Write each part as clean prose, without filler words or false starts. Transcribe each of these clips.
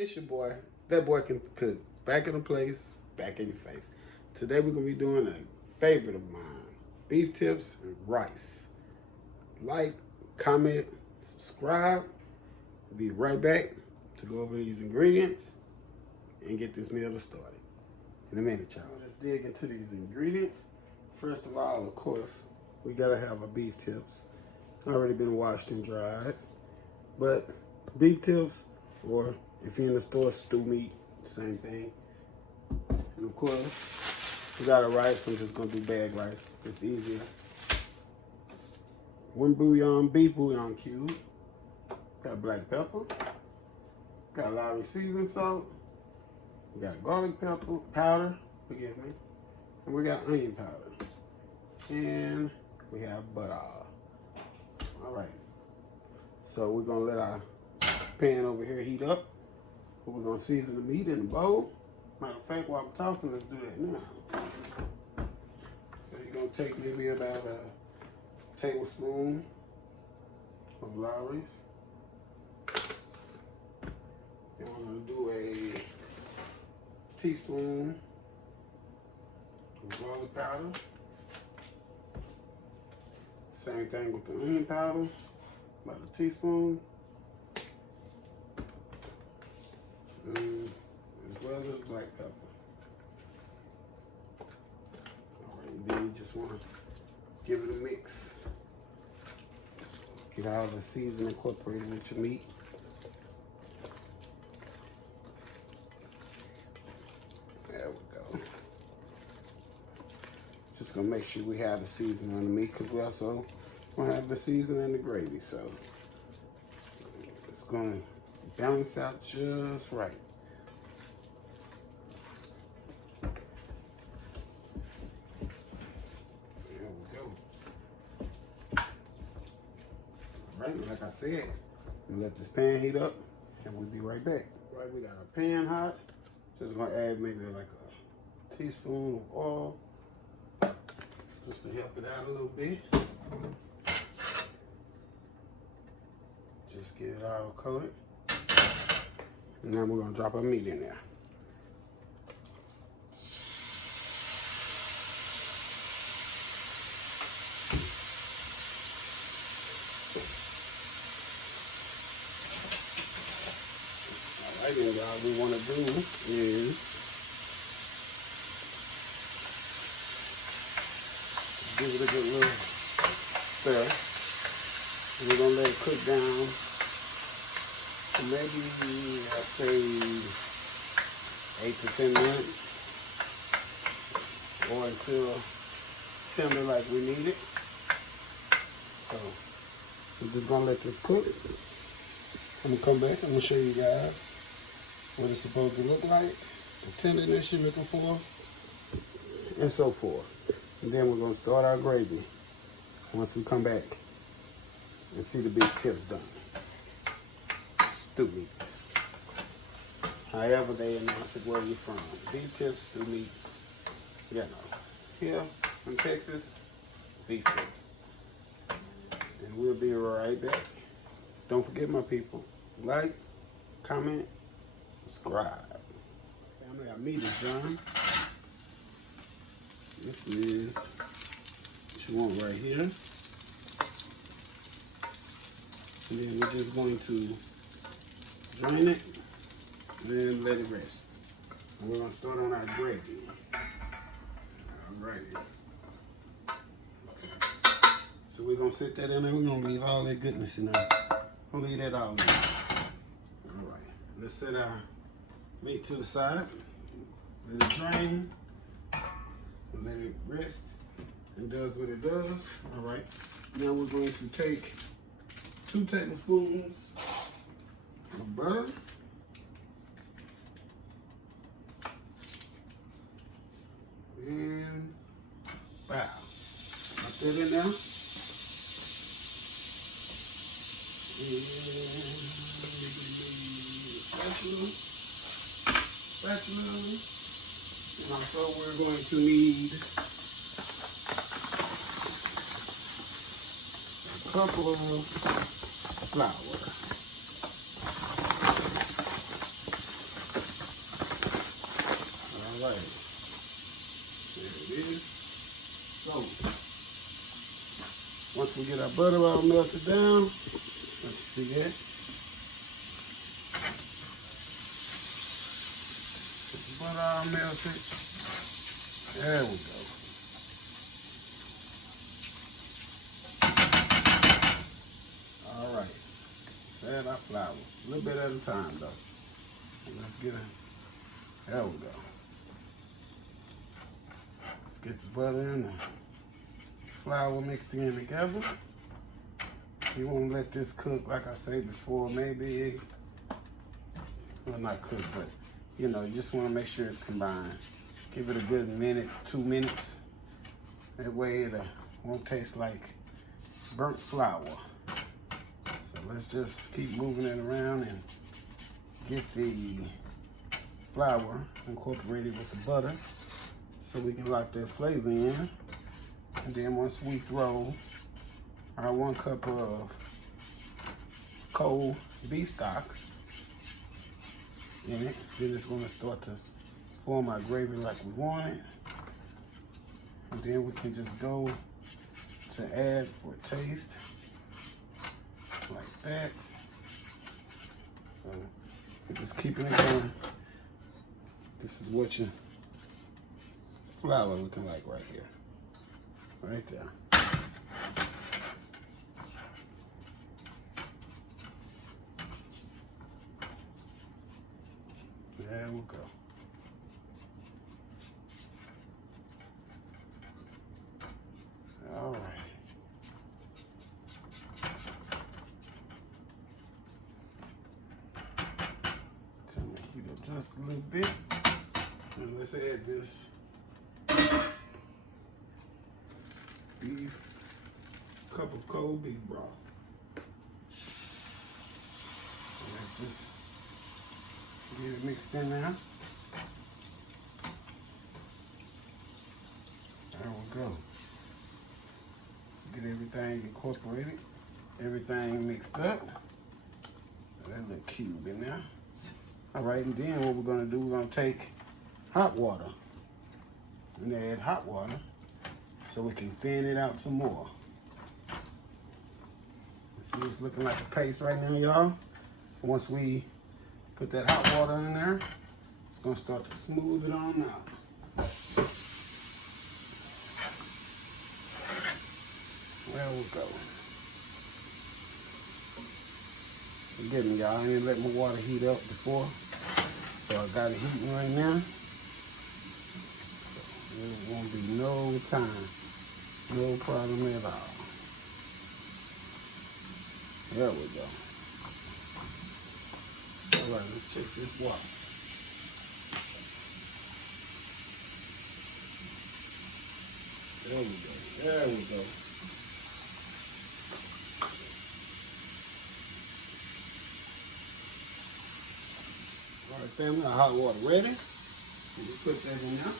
It's your boy. That boy can cook. Back in the place, back in your face. Today we're gonna be doing a favorite of mine: beef tips and rice. Like, comment, subscribe. We'll be right back to go over these ingredients and get this meal started. In a minute, y'all. Let's dig into these ingredients. First of all, of course, we gotta have our beef tips. Already been washed and dried. But beef tips, or if you're in the store, stew meat, same thing. And of course, we got a rice. I'm just gonna do bag rice. It's easier. One bouillon, beef bouillon cube. Got black pepper. Got Lowry seasoning salt. We got garlic pepper powder, forgive me. And we got onion powder. And we have butter. All right. So we're gonna let our pan over here heat up. We're gonna season the meat in the bowl. Matter of fact, while I'm talking, let's do that now. So you're gonna take maybe about a tablespoon of Lowry's. Then we're gonna do a teaspoon of garlic powder. Same thing with the onion powder, about a teaspoon. As well as black pepper. All right, and then you just want to give it a mix. Get all the seasoning incorporated with your meat. There we go. Just gonna make sure we have the seasoning on the meat, because we also gonna have the seasoning in the gravy. So it's gonna balance out just right. There we go. All right, like I said, we let this pan heat up and we'll be right back. Right, we got our pan hot. Just gonna add maybe like a teaspoon of oil just to help it out a little bit. Just get it all coated. And then we're gonna drop our meat in there. All right, and all we wanna do is give it a good little stir. And we're gonna let it cook down. Maybe I'd say 8 to 10 minutes, or until tender like we need it. So we're just gonna let this cook. I'm gonna come back. I'm gonna show you guys what it's supposed to look like, the tenderness you're looking for, and so forth. And then we're gonna start our gravy once we come back and see the beef tips done. Stew meat. However they announce it where you're from. Beef tips, stew meat. You know. Here in Texas, beef tips. And we'll be right back. Don't forget, my people, like, comment, subscribe. Family, our meat is done. This is what you want right here. And then we're just going to drain it and then let it rest. And we're going to start on our gravy. Alrighty. Okay. So we're going to sit that in there. We're going to leave all that goodness in there. We'll leave that all in there. Alright. Let's set our meat to the side. Let it drain. Let it rest. It does what it does. Alright. Now we're going to take 2 tablespoons of butter. And wow. Put that in there. And spatula. And also we're going to need a couple of flour. right. There it is. So, once we get our butter all melted down, let you see that. Get the butter all melted. There we go. All right. Let's add our flour. A little bit at a time, though. Let's get it. There we go. Let's get the butter and the flour mixed in together. You want to let this cook, like I said before, maybe, well, not cook, but, you know, you just want to make sure it's combined. Give it a good minute, 2 minutes. That way it won't taste like burnt flour. So let's just keep moving it around and get the flour incorporated with the butter so we can lock that flavor in. And then once we throw our 1 cup of cold beef stock in it, then it's going to start to form our gravy like we want it. And then we can just go to add for taste like that. So we're just keeping it going. This is what your flour looking like right here. Right there. There we go. All right. Turn the heat up just a little bit. And let's add this cup of cold beef broth. And let's just get it mixed in there. There we go. Get everything incorporated, everything mixed up. That little cube in there. All right, and then what we're gonna do, we're gonna take hot water and add hot water so we can thin it out some more. See, it's looking like a paste right now, y'all. Once we put that hot water in there, it's gonna start to smooth it on out. There we go. Forgive me, y'all. I didn't let my water heat up before, so I got it heating right now. So there won't be no time, no problem at all. There we go. All right, let's check this water. There we go. There we go. All right, family, our hot water ready. We put that in there.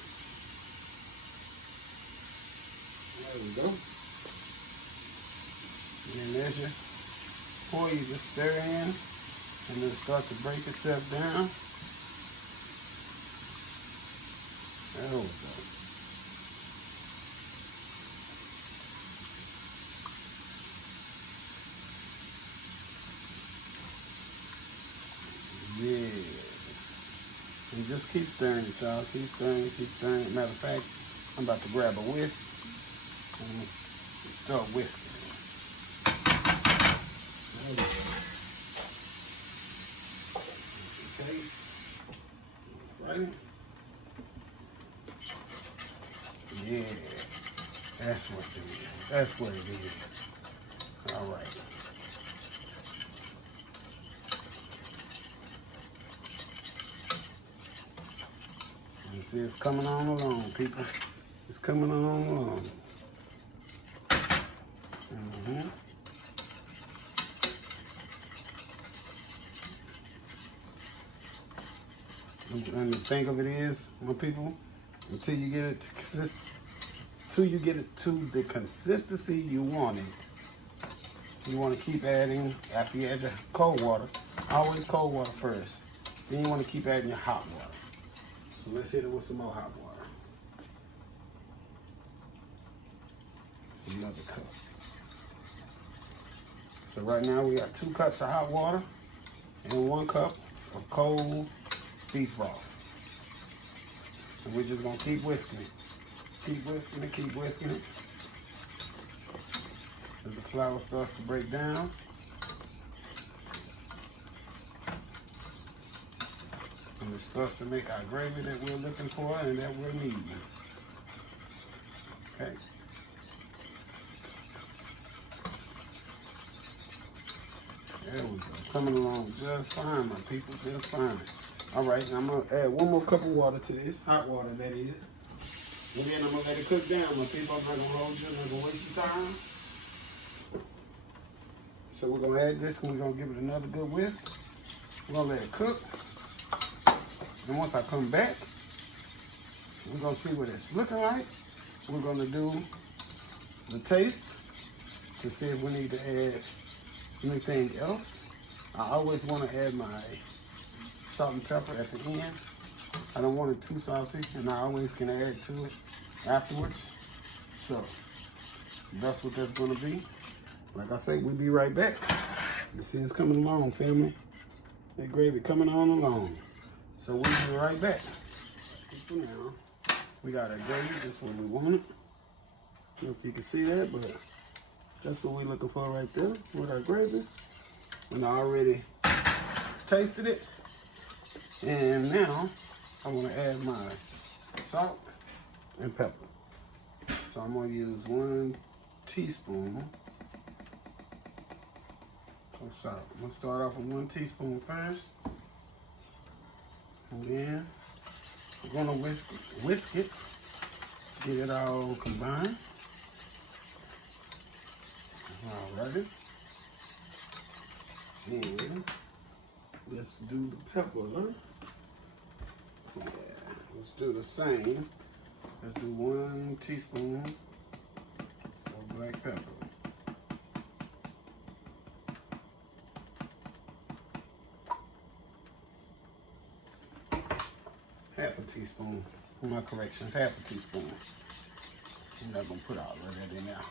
There we go. And then there's your pour, you just stir in, and then start to break itself down. There we go. Yeah. And just keep stirring it, y'all. Keep stirring it, keep stirring it. Matter of fact, I'm about to grab a whisk and start whisking. Okay. Right? Yeah. That's what it is. That's what it is. All right. You see, it's coming on along, people. It's coming on along. And the thing of it is, my people, until you get it to the consistency you want it, you want to keep adding, after you add your cold water, always cold water first. Then you want to keep adding your hot water. So let's hit it with some more hot water. Another cup. So right now we got 2 cups of hot water and 1 cup of cold beef broth. And we're just gonna keep whisking it. Keep whisking it, keep whisking it. As the flour starts to break down. And it starts to make our gravy that we're looking for and that we're needing. Okay. There we go. Coming along just fine, my people, just fine. All right, now I'm going to add 1 more cup of water to this, hot water that is. And then I'm going to let it cook down, my people. I'm not going to hold you, I'm not going to waste your time. So we're going to add this and we're going to give it another good whisk. We're going to let it cook. And once I come back, we're going to see what it's looking like. We're going to do the taste to see if we need to add anything else. I always want to add my salt and pepper at the end. I don't want it too salty, and I always can add to it afterwards. So that's what that's going to be. Like I say, we'll be right back. You see it's coming along, family. That gravy coming on along. So we'll be right back. For now, we got our gravy just where we want it. I don't know if you can see that, but that's what we're looking for right there with our gravy. And I already tasted it. And now I want to add my salt and pepper. So I'm going to use 1 teaspoon of salt. I'm going to start off with 1 teaspoon first. And then we're going to whisk it, get it all combined. Alrighty. And let's do the pepper. Yeah, let's do the same. Let's do 1 teaspoon of black pepper. Half a teaspoon. My corrections, half a teaspoon. I'm not gonna put all of that in there.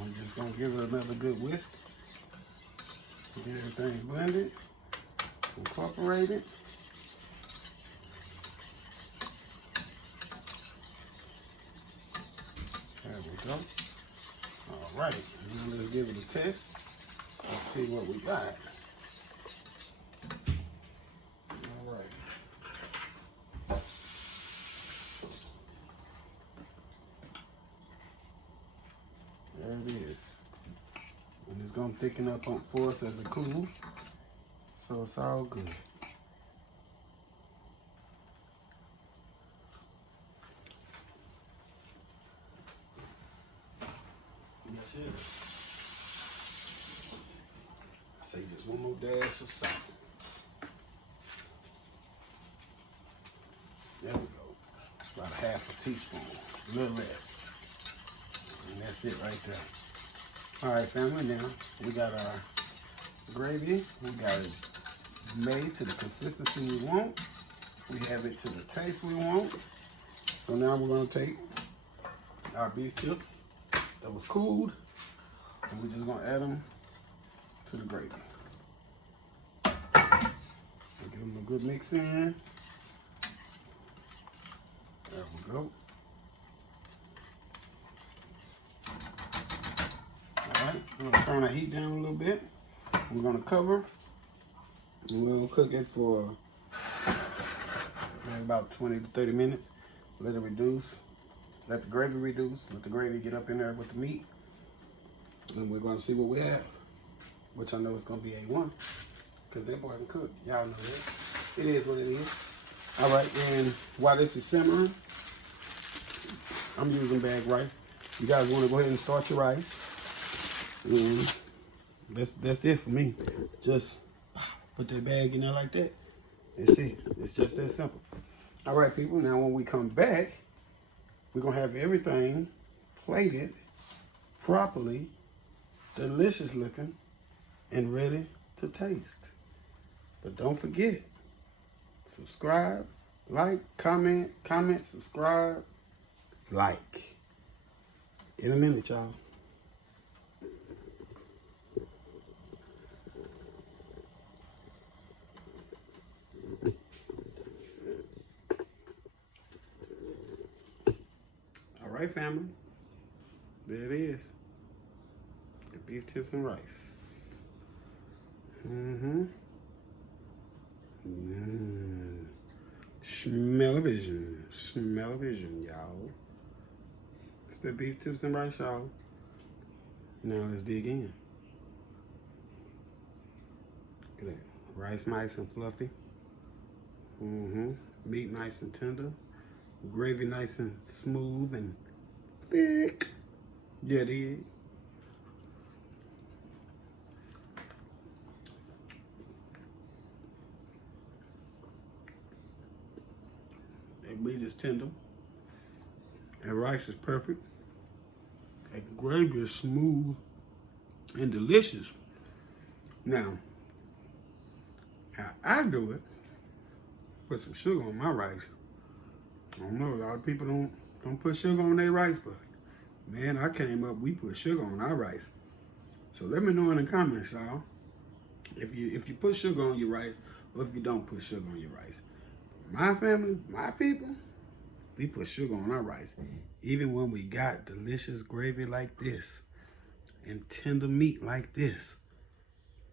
I'm just gonna give it another good whisk. Get everything blended, incorporate it. There we go. All right, now let's give it a test. Let's see what we got. All right. There it is. And it's gonna thicken up for us as it cools. So it's all good. That's it. I say just 1 more dash of salt. There we go. About a half a teaspoon, a little less. And that's it right there. All right, family, now we got our gravy. We got it made to the consistency we want. We have it to the taste we want. So now we're gonna take our beef tips that was cooled, and we're just gonna add them to the gravy. Give them a good mix in. There we go. Alright, we're gonna turn our heat down a little bit. We're gonna cover, and we'll cook it for maybe about 20 to 30 minutes. Let it reduce, let the gravy reduce, let the gravy get up in there with the meat. And we're gonna see what we have, which I know is gonna be A1, because that boy can cook. Y'all know that. It is what it is. All right, and while this is simmering, I'm using bagged rice. You guys want to go ahead and start your rice. And that's it for me. Just put that bag in there like that. That's it. It's just that simple. All right, people. Now, when we come back, we're going to have everything plated properly, delicious looking, and ready to taste. But don't forget, subscribe, like, comment, subscribe, like. In a minute, y'all. All right, family. There it is. The beef tips and rice. Smell-o-vision. Smell-o-vision, y'all. It's the beef tips and rice, y'all. Now let's dig in. Look at that. Rice nice and fluffy. Meat nice and tender. Gravy nice and smooth and thick. Yeah, it is. That meat is tender. That rice is perfect. That gravy is smooth and delicious. Now, how I do it, put some sugar on my rice. I don't know, a lot of people don't put sugar on their rice, but man, I came up, we put sugar on our rice. So let me know in the comments, y'all, if you put sugar on your rice or if you don't put sugar on your rice. My family, my people, we put sugar on our rice. Even when we got delicious gravy like this and tender meat like this,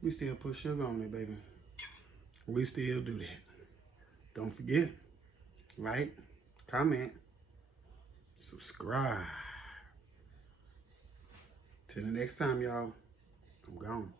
we still put sugar on it, baby. We still do that. Don't forget, like, comment, subscribe. Till the next time, y'all, I'm gone.